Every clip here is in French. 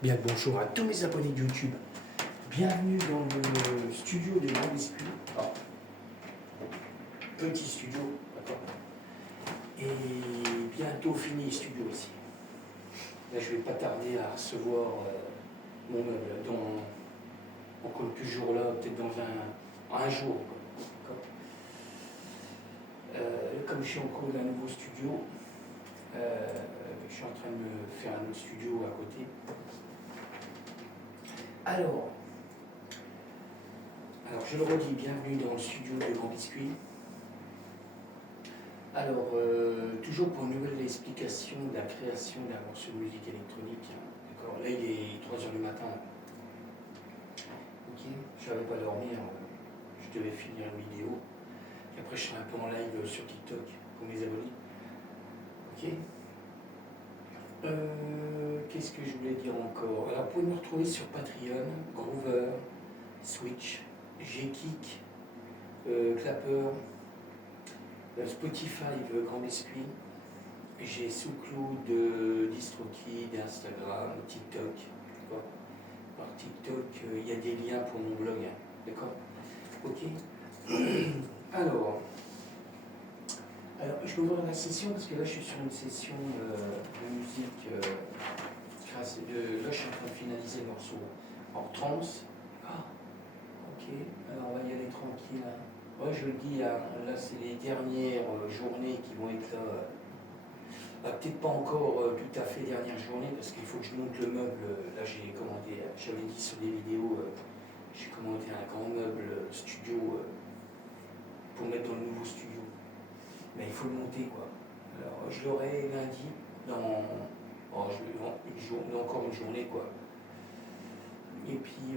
Bien le bonjour à tous mes abonnés de YouTube. Bienvenue dans le studio de Grand Biscuit. Alors, petit studio, d'accord. Et bientôt fini studio ici. Là, je vais pas tarder à recevoir mon meuble. On compte toujours là, peut-être dans un jour. D'accord. Comme je suis en cours d'un nouveau studio, je suis en train de me faire un autre studio à côté. Alors, je le redis, bienvenue dans le studio de Grand Biscuit. Alors, toujours pour une nouvelle explication de la création d'un morceau de musique électronique. D'accord. Là, il est 3h du matin. Ok. Je n'avais pas dormir. Je devais finir une vidéo. Et après, je serai un peu en live sur TikTok pour mes abonnés. Ok. Qu'est-ce que je voulais dire encore? Alors, vous pouvez me retrouver sur Patreon, Groover, Switch, Gkick, Clapper, Spotify, Grand Biscuit. J'ai SoundCloud, DistroKid, Instagram, TikTok. Par TikTok, il y a des liens pour mon blog. D'accord. Ok. Alors, je vais ouvrir la session parce que là, je suis sur une session de musique. Là, je suis en train de finaliser le morceau en trance. Ah, ok. Alors, on va y aller tranquille. Ouais, je le dis, là, c'est les dernières journées qui vont être là. Peut-être pas encore tout à fait dernière journée parce qu'il faut que je monte le meuble. Là, j'ai commandé, j'avais dit sur des vidéos, j'ai commandé un grand meuble studio pour mettre dans le nouveau studio. Mais il faut le monter, quoi. Alors, je l'aurai lundi dans encore une journée, quoi. Et puis,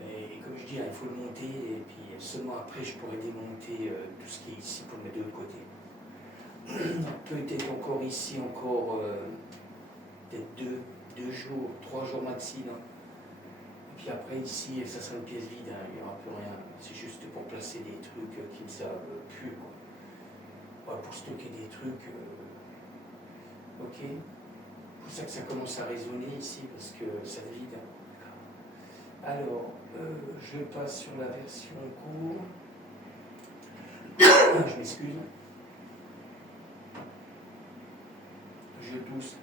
mais comme je dis, il faut le monter et puis seulement après, je pourrai démonter tout ce qui est ici pour le mettre de l'autre côté. Peut-être encore ici, peut-être 2 jours, 3 jours maximum. Et puis après ici, ça sera une pièce vide, il n'y aura plus rien. C'est juste pour placer des trucs qui ne servent plus, quoi. Ouais, pour stocker des trucs. Ok. C'est pour ça que ça commence à résonner ici, parce que ça vide. Alors, je passe sur la version court. Je m'excuse. Je tousse.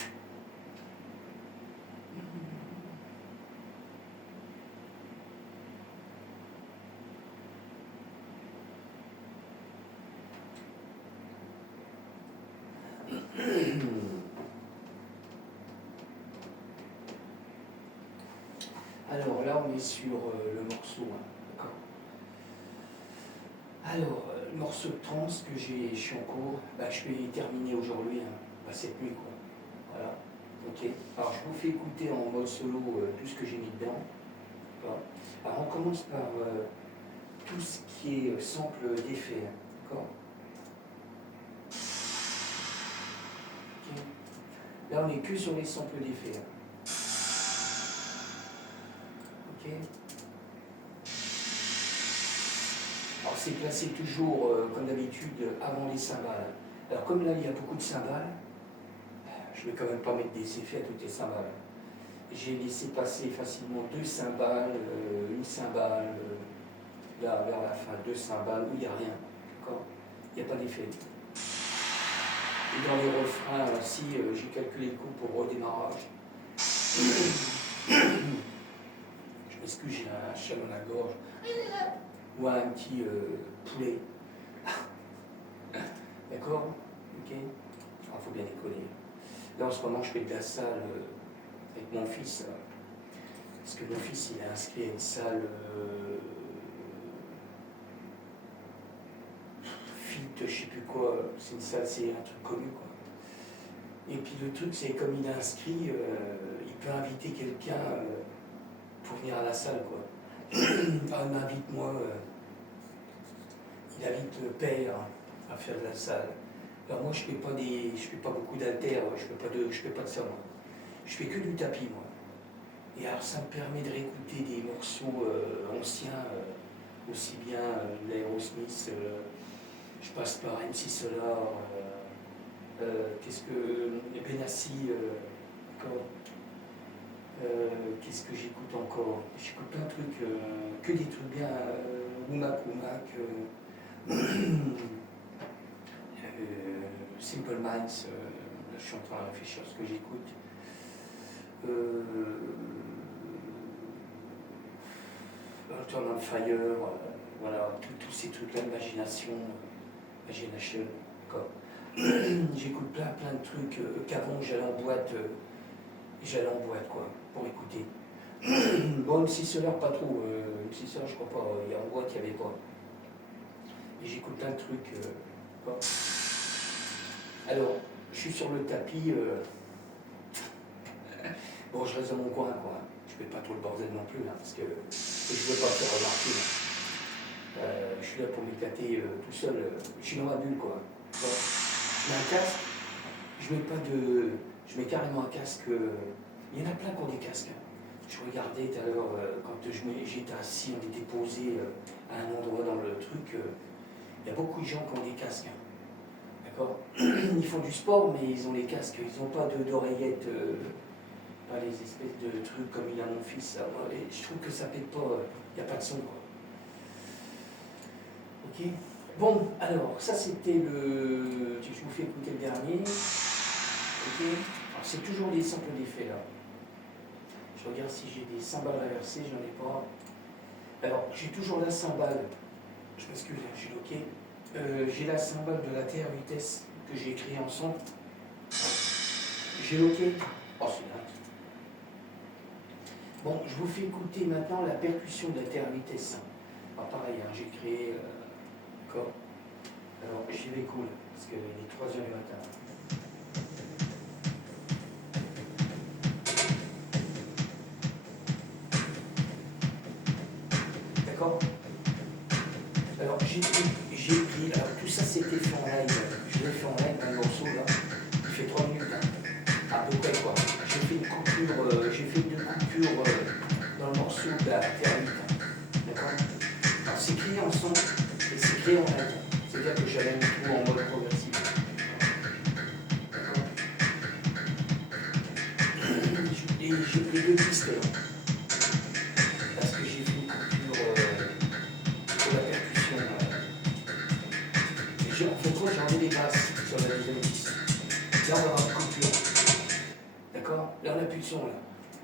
Alors là, on est sur le morceau. D'accord. Alors, le morceau de trance que je suis en cours, je vais terminer aujourd'hui, cette nuit, quoi. Voilà. Ok. Alors, je vous fais écouter en mode solo tout ce que j'ai mis dedans. D'accord. Alors, on commence par tout ce qui est sample d'effet. D'accord. Okay. Là, on n'est que sur les samples d'effet. Ok. Alors, c'est placé toujours, comme d'habitude, avant les cymbales. Alors, comme là, il y a beaucoup de cymbales, je ne vais quand même pas mettre des effets à toutes les cymbales. J'ai laissé passer facilement 2 cymbales, une cymbale, là, vers la fin, 2 cymbales, où il n'y a rien. D'accord. Il n'y a pas d'effet. Et dans les refrains aussi, j'ai calculé le coup pour redémarrage. Je m'excuse, j'ai un chat dans la gorge. Ou un petit poulet. D'accord. Ok. Alors, il faut bien décoller. Là, en ce moment, je fais de la salle avec mon fils. Parce que mon fils, il est inscrit à une salle FIT, je ne sais plus quoi. C'est une salle, c'est un truc connu, quoi. Et puis le truc, c'est comme il est inscrit, il peut inviter quelqu'un pour venir à la salle, quoi. Il m'invite, moi, il invite le père à faire de la salle. Alors moi, je fais pas beaucoup d'haltères, je fais pas de ça, moi. Je fais que du tapis, moi. Et alors, ça me permet de réécouter des morceaux anciens, aussi bien l'Aerosmith, je passe par MC Solar, qu'est-ce que Benassi, Qu'est-ce que j'écoute encore? J'écoute plein de trucs, que des trucs bien, Umak, Simple Minds, là je suis en train de réfléchir à ce que j'écoute. Turn on Fire, voilà, tous ces trucs-là, imagination, d'accord. J'écoute plein de trucs qu'avant j'allais en boîte quoi, pour écouter. Bon, MC Solar pas trop, MC Solar je crois pas, il y a en boîte il n'y avait pas. Et j'écoute plein de trucs. Quoi. Alors, je suis sur le tapis, bon je reste dans mon coin quoi, je fais pas trop le bordel non plus là, parce que je ne veux pas faire remarquer. Je suis là pour m'éclater tout seul, je suis dans ma bulle quoi. Bon, je mets un casque, je mets carrément un casque, il y en a plein qui ont des casques. Hein. Je regardais tout à l'heure, quand j'étais assis, on était posé à un endroit dans le truc, il y a beaucoup de gens qui ont des casques. Hein. D'accord. Ils font du sport, mais ils ont les casques, ils n'ont pas d'oreillettes, pas les espèces de trucs comme il a mon fils. Alors, je trouve que ça pète pas, il n'y a pas de son. Quoi. Ok. Bon, alors, ça c'était le. Je vous fais écouter le dernier. Ok. Alors, c'est toujours des samples d'effets là. Je regarde si j'ai des cymbales inversées, j'en ai pas. Alors, j'ai toujours la cymbale. Je m'excuse, je suis bloqué. J'ai la cymbale de la TR vitesse que j'ai créée en son. J'ai loqué. Oh, c'est dingue. Bon, je vous fais écouter maintenant la percussion de la TR vitesse. Alors, pareil, hein, j'ai créé. D'accord. Alors, j'y vais cool, parce qu'il est 3h du matin. D'accord. Alors, j'ai pris, alors tout ça c'était fait en live, je l'ai fait en live, un morceau là, il fait 3 minutes, hein, à peu près quoi. J'ai fait une coupure, j'ai fait 2 coupures dans le morceau de la TR8, hein. D'accord. Alors c'est créé en son et c'est créé en live, c'est-à-dire que j'avais mis tout en mode progressif. D'accord. Et j'ai pris 2 pistes là, parce que j'ai fait une coupure pour la percussion. En fait, j'ai enlevé les basses sur la deuxième piste. Là, on va avoir une coupure. D'accord. Là, on n'a plus de son. Là.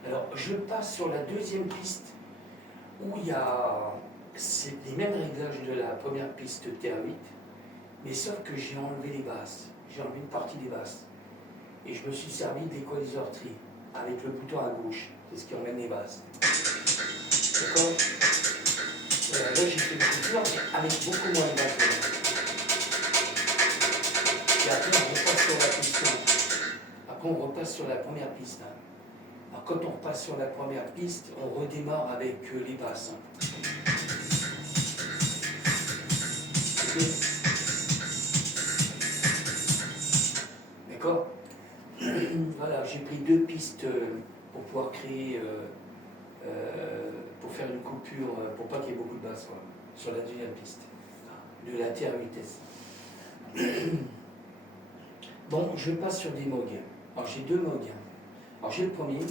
Alors, je passe sur la deuxième piste où il y a les mêmes réglages de la première piste TR8, mais sauf que j'ai enlevé les basses. J'ai enlevé une partie des basses. Et je me suis servi d'équaliseur tri avec le bouton à gauche. C'est ce qui emmène les basses. D'accord. Là, j'ai fait une coupure avec beaucoup moins de basses. Et après, on repasse sur la piste. Après, on repasse sur la première piste. Hein. Alors, quand on repasse sur la première piste, on redémarre avec les basses. Hein. Okay. D'accord. Voilà, j'ai pris 2 pistes pour pouvoir créer, pour faire une coupure, pour pas qu'il y ait beaucoup de basses, quoi, sur la deuxième piste, de la TR vitesse. Bon, je passe sur des mogs. Alors j'ai 2 mogs. Alors j'ai le premier.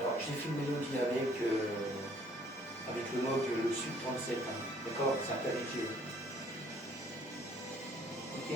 Alors j'ai fait une mélodie avec le mog, le Sub 37. Hein. D'accord. Ça s'appelle G. Ok.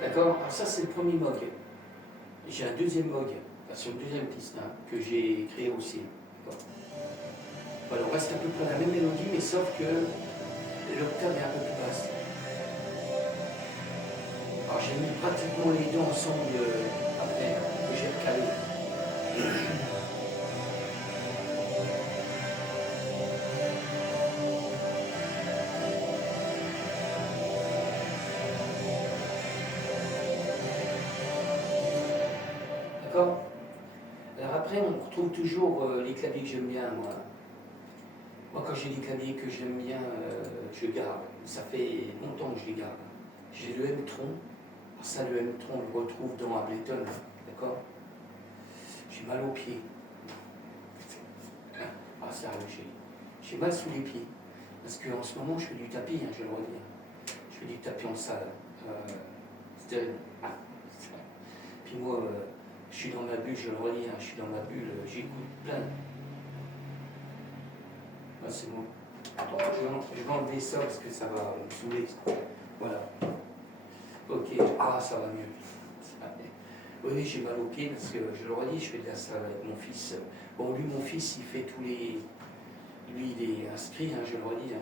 D'accord. Alors ça c'est le premier mog. J'ai un deuxième mog, sur une deuxième piste, hein, que j'ai créé aussi. Voilà, on reste à peu près la même mélodie, mais sauf que l'octave est un peu plus basse. Alors j'ai mis pratiquement les deux ensemble après, que j'ai recalé. D'accord. Alors après, on retrouve toujours les claviers que j'aime bien, moi. Moi, quand j'ai des claviers que j'aime bien, je garde. Ça fait longtemps que je les garde. J'ai le M-Tron. Ça, le M-Tron, on le retrouve dans Ableton, d'accord? J'ai mal aux pieds. Ah, ça, j'ai mal sous les pieds. Parce qu'en ce moment, je fais du tapis, je le redis. Je fais du tapis en salle. C'est terrible. Puis moi, je suis dans ma bulle, je le redis, je suis dans ma bulle, j'écoute plein. Ah, c'est bon. Je vais enlever ça parce que ça va me saouler. Voilà. Ok, ça va mieux. Oui, j'ai mal aux pieds parce que, je le redis, je fais de la salle avec mon fils. Bon, lui, mon fils, il fait tous les... Lui, il est inscrit, je le redis.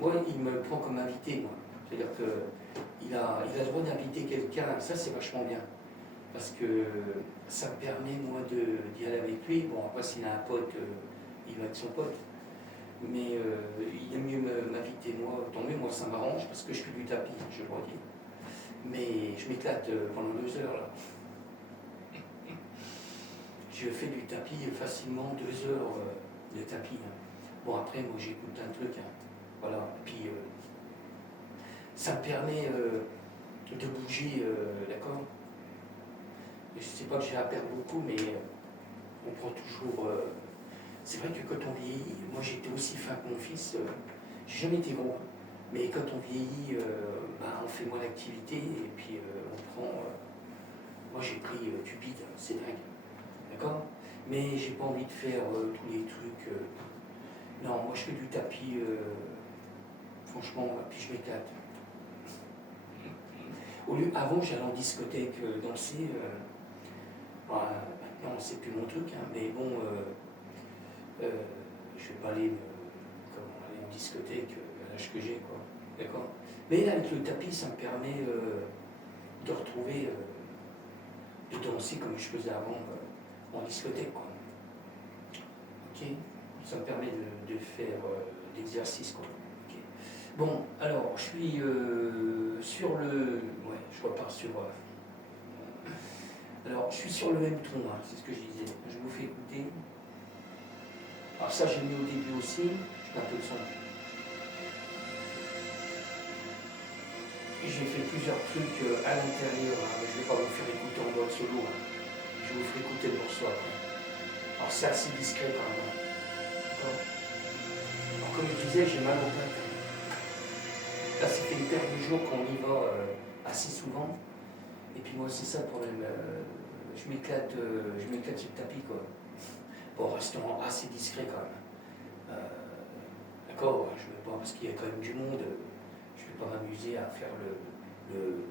Moi, il me prend comme invité, moi. C'est-à-dire qu'il a le droit d'inviter quelqu'un, ça, c'est vachement bien. Parce que ça me permet, moi, d'y aller avec lui. Bon, après, s'il a un pote, il va avec son pote. Mais il aime mieux m'inviter, moi. Tant mieux, moi, ça m'arrange parce que je fais du tapis, je le redis. Mais je m'éclate pendant 2 heures, là. Je fais du tapis facilement 2 heures de tapis. Bon, après, moi, j'écoute plein de trucs. Voilà. Puis, ça me permet de bouger, d'accord? Je ne sais pas que j'ai à perdre beaucoup, mais on prend toujours... c'est vrai que quand on vieillit, moi, j'étais aussi fin que mon fils. J'ai jamais été gros. Mais quand on vieillit, on fait moins d'activité et puis on prend... moi, j'ai pris du bide, c'est dingue. D'accord? Mais j'ai pas envie de faire tous les trucs. Non, moi je fais du tapis, franchement, puis je m'éclate. Avant, j'allais en discothèque danser. Maintenant, c'est plus mon truc, mais bon, je vais pas aller en discothèque à l'âge que j'ai, quoi. D'accord? Mais là, avec le tapis, ça me permet de retrouver, de danser comme je faisais avant. En discothèque, quoi. Ok, ça me permet de faire l'exercice, quoi. Okay. Bon, alors, je suis sur le... Ouais, je repars sur... alors, je suis sur le M-Tron, c'est ce que je disais. Je vous fais écouter. Alors ça, j'ai mis au début aussi. Je mets un peu de son. J'ai fait plusieurs trucs à l'intérieur. Je ne vais pas vous faire écouter en mode solo. Je vous ferai écouter le morceau après. Alors c'est assez discret quand même. D'accord. Alors comme je disais, j'ai mal au pattes. Là, ça fait une paire de jours qu'on y va assez souvent. Et puis moi, c'est ça le problème. Je m'éclate sur le tapis, quoi. Bon, restons assez discret quand même. D'accord, je ne vais pas, parce qu'il y a quand même du monde, je ne vais pas m'amuser à faire le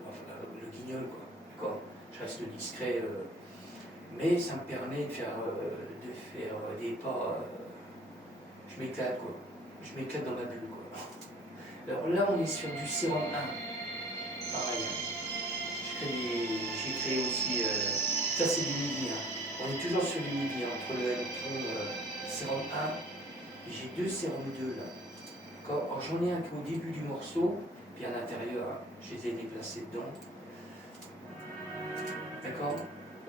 guignol, quoi. D'accord. Je reste discret. Mais ça me permet de faire des pas. Je m'éclate, quoi. Je m'éclate dans ma bulle, quoi. Alors là, on est sur du sérum 1. Pareil. J'ai créé aussi. Ça, c'est du MIDI. On est toujours sur du MIDI, entre le M-Tron sérum 1 et j'ai 2 sérum 2 là. D'accord. Alors j'en ai un qui est au début du morceau, puis à l'intérieur, je les ai déplacés dedans. D'accord.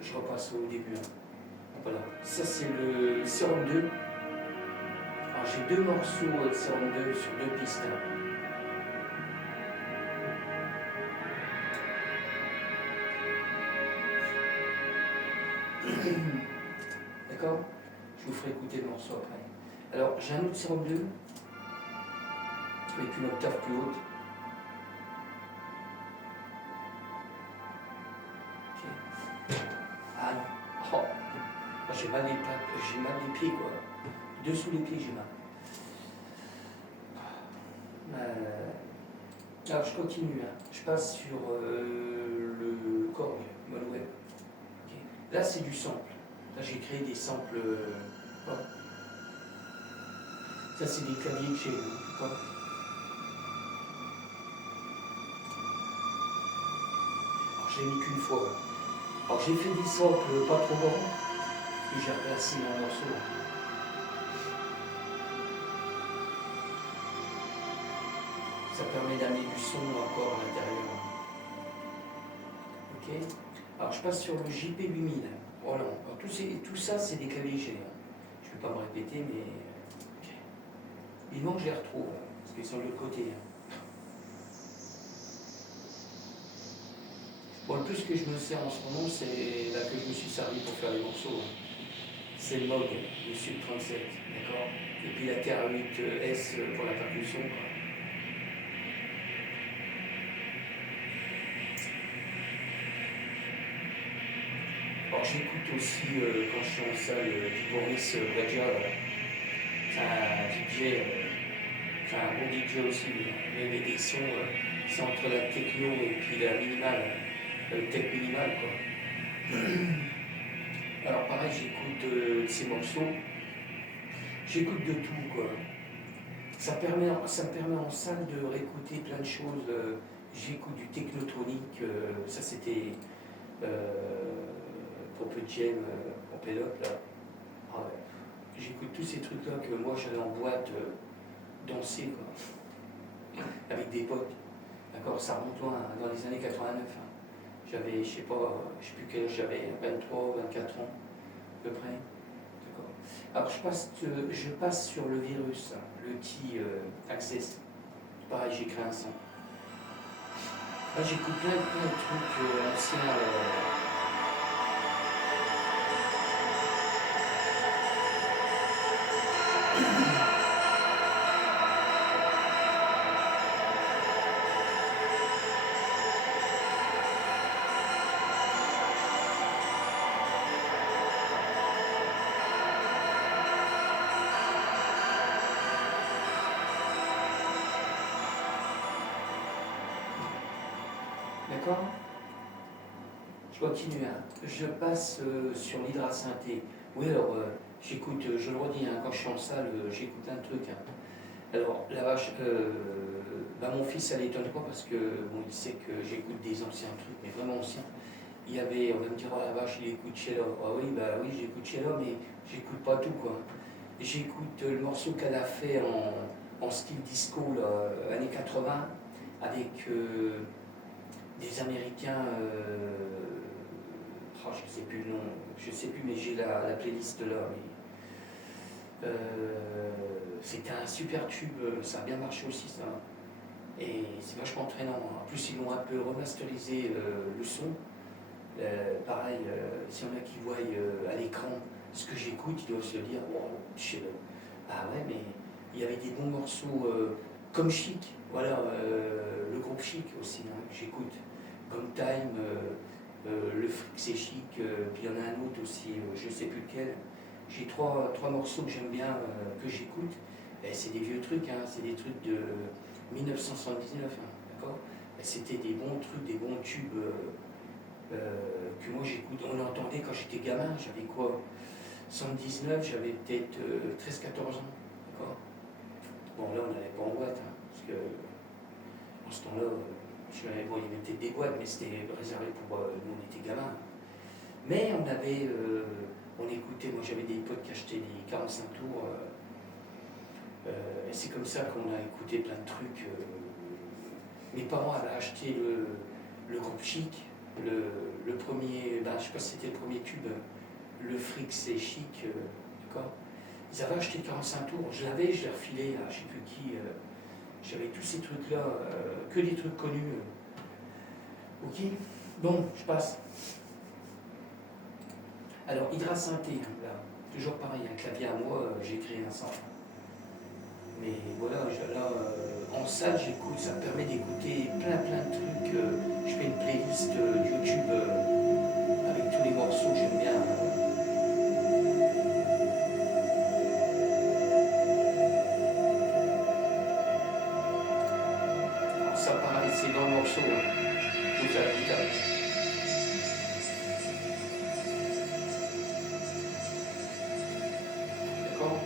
Je repasse au début. Voilà, ça c'est le sérum 2. Alors j'ai 2 morceaux de sérum 2 sur 2 pistes. D'accord. Je vous ferai écouter le morceau après. Alors j'ai un autre sérum 2 avec une octave plus haute. Okay. Ah non. Oh. J'ai mal les pattes, j'ai mal les pieds, quoi. Dessous les pieds, j'ai mal. Alors je continue, je passe sur le Korg, Mollweb. Okay. Là c'est du sample. Là j'ai créé des samples. Ça c'est des claviers de chez nous. Alors je l'ai mis qu'une fois. Alors j'ai fait des samples pas trop grands, que j'ai replacé dans un morceau. Ça permet d'amener du son encore à l'intérieur. Ok. Alors je passe sur le JP8000. Voilà. Alors, tout ça c'est des claviers G. Je ne vais pas me répéter, mais. Okay. Vivement que je les retrouve, parce qu'ils sont de l'autre côté. Bon, le plus que je me sers en ce moment, c'est là que je me suis servi pour faire les morceaux. C'est le Moog, le Sub 37, d'accord. Et puis la TR8S pour la percussion, quoi. Alors j'écoute aussi, quand je suis en salle, du Boris Brejcha, c'est un DJ, c'est un bon DJ aussi, mais des sons, c'est entre la techno et puis la minimale, tech minimale, quoi. Alors pareil, j'écoute ces morceaux, j'écoute de tout, quoi. Ça me permet en salle de réécouter plein de choses. J'écoute du technotronique, ça c'était pour Peu Jam en pélote là. Ah ouais. J'écoute tous ces trucs là que moi j'allais en boîte danser quoi. Avec des potes. D'accord, ça remonte loin, hein, dans les années 89. Hein. J'avais, je sais plus quel âge j'avais, 23, 24 ans à peu près. D'accord. Alors je passe sur le virus, hein, le T Access. Pareil, j'ai créé un son. Là, j'écoute plein de trucs anciens. D'accord. Je continue. Hein. Je passe sur l'hydrasynthé. Oui, alors, j'écoute, je le redis, hein, quand je suis en salle, j'écoute un truc. Hein. Alors, la vache, mon fils, ça l'étonne pas parce que bon, il sait que j'écoute des anciens trucs, mais vraiment anciens. Il y avait, on va me dire, oh la vache, il écoute Sheila. Ah oui, bah oui, j'écoute Sheila, mais j'écoute pas tout, quoi. J'écoute le morceau qu'elle a fait en style disco, là, années 80, avec des Américains, je sais plus le nom, je sais plus, mais j'ai la playlist là. Mais, c'était un super tube, ça a bien marché aussi, ça. Et c'est vachement entraînant. Hein. En plus, ils l'ont un peu remasterisé le son. Pareil, s'il y en a qui voient à l'écran ce que j'écoute, ils doivent se dire wow, ah ouais, mais il y avait des bons morceaux comme Chic, voilà, le groupe Chic aussi, hein, que j'écoute. Comme Time, le Fric c'est Chic, puis il y en a un autre aussi, je sais plus lequel. J'ai trois morceaux que j'aime bien, que j'écoute. C'est des vieux trucs, hein, c'est des trucs de 1979, hein, d'accord. C'était des bons trucs, des bons tubes. Que moi j'écoute, on entendait quand j'étais gamin, j'avais quoi 79, j'avais peut-être 13-14 ans, d'accord. Bon là on n'allait pas en boîte, hein, parce que en ce temps-là, bon, il y avait peut-être des boîtes, mais c'était réservé pour nous on était gamins. Mais on écoutait, moi j'avais des potes qui achetaient des 45 tours, et c'est comme ça qu'on a écouté plein de trucs. Mes parents avaient acheté le groupe Chic, le premier, je ne sais pas si c'était le premier tube, le Fric c'est Chic, d'accord. Ils avaient acheté 45 tours, je l'ai refilé à je ne sais plus qui, j'avais tous ces trucs-là, que des trucs connus. Ok, bon, je passe. Alors, hydrasynthé, là, toujours pareil, un clavier à moi, j'ai créé un son. Mais voilà, là, en salle, j'écoute, ça me permet d'écouter plein de trucs. Je fais une playlist YouTube avec tous les morceaux que j'aime bien. Alors ça, pareil, c'est dans le morceau. Je vous fais la guitare. D'accord.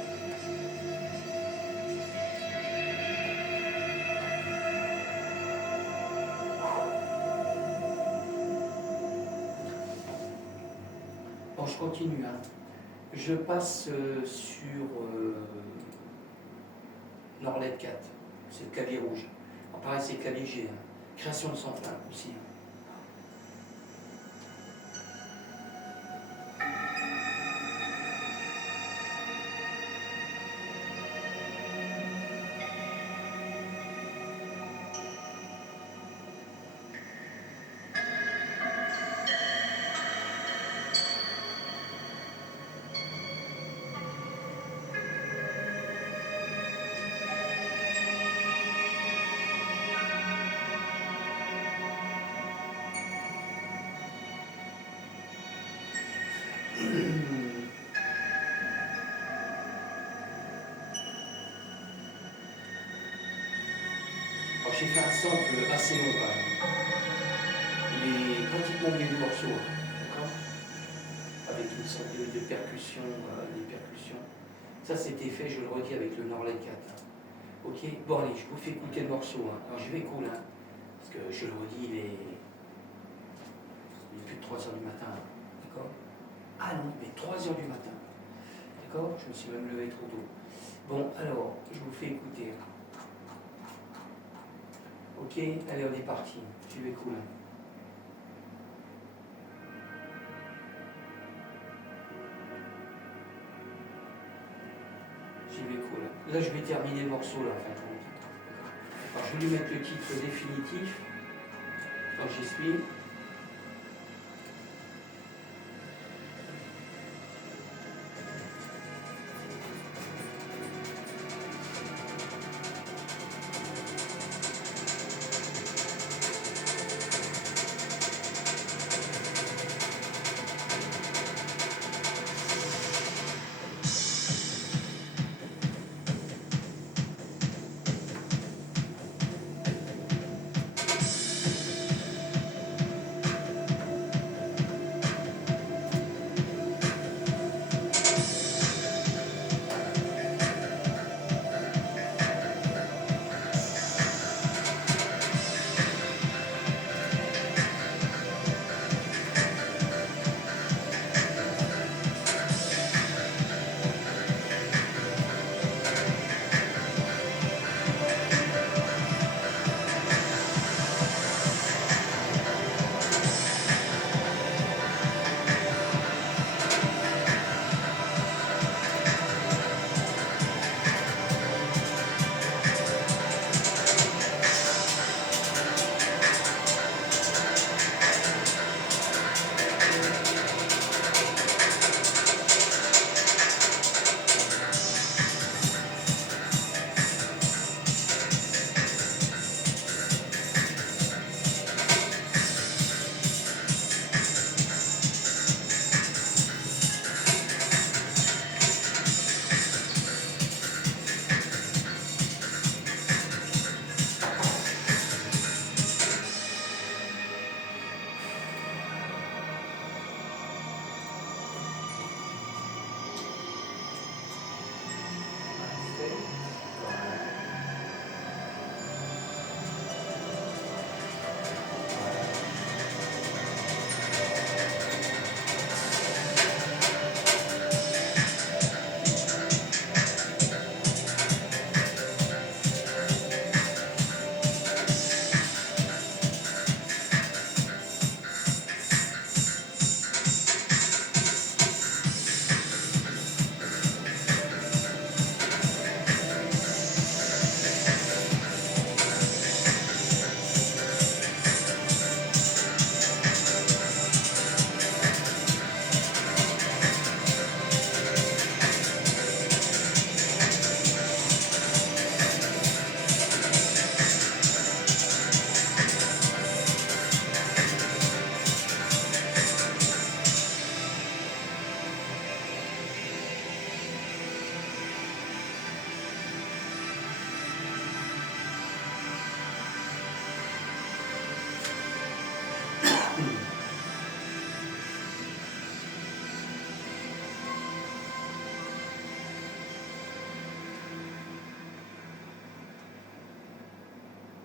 Bon, je continue. Hein. Je passe sur Norlet 4. C'est le clavier rouge. Alors, pareil, c'est le clavier G. Hein. Création de son plein aussi. Hein. j'ai fait un sample assez long quand même. Il est pratiquement au milieu du morceau, hein, d'accord? Avec une sorte de percussion, des percussions. Ça c'était fait, je le redis, avec le Norley 4. Hein. Ok, bon allez, je vous fais écouter le morceau. Hein. Alors je vais cool, hein, parce que je le redis, il est plus de 3 h du matin. Hein. D'accord? Ah non, il est 3 h du matin. D'accord? Je me suis même levé trop tôt. Bon, alors, je vous fais écouter. Ok, allez, on est parti. Je vais cool. J'y vais cool. Là, je vais terminer le morceau, là, en fin de compte. Alors, je vais lui mettre le titre définitif. Quand j'y suis.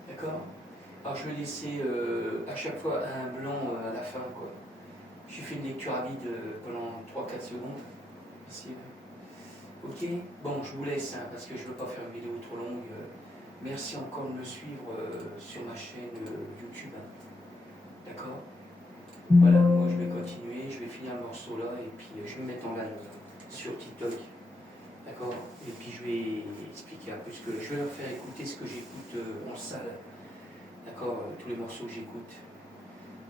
D'accord? Alors je vais laisser à chaque fois un blanc à la fin, quoi. Je fais une lecture à vide pendant 3-4 secondes. Ici. Ok? Bon, je vous laisse, hein, parce que je ne veux pas faire une vidéo trop longue. Merci encore de me suivre sur ma chaîne YouTube. Hein. D'accord? Voilà, moi je vais continuer, je vais finir le morceau là, et puis je vais me mettre en live sur TikTok. D'accord? Et puis je vais expliquer un peu ce que je vais leur faire écouter ce que j'écoute en salle. D'accord? Tous les morceaux que j'écoute.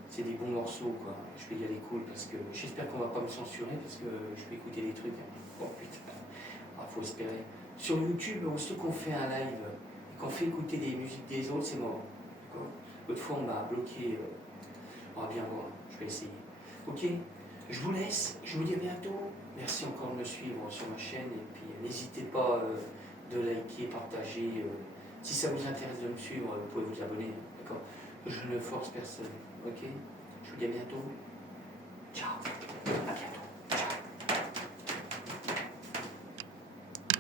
C'est des bons morceaux, quoi. Je vais y aller cool parce que j'espère qu'on va pas me censurer parce que je vais écouter des trucs. Oh putain, faut espérer. Sur YouTube, aussitôt qu'on fait un live et qu'on fait écouter des musiques des autres, c'est mort. D'accord? L'autre fois, on m'a bloqué. On va bien voir, je vais essayer. Ok? Je vous laisse, je vous dis à bientôt. Merci encore de me suivre sur ma chaîne et puis n'hésitez pas de liker, partager Si ça vous intéresse de me suivre, vous pouvez vous abonner. D'accord? Je ne force personne. Ok? Je vous dis à bientôt. Ciao. À bientôt.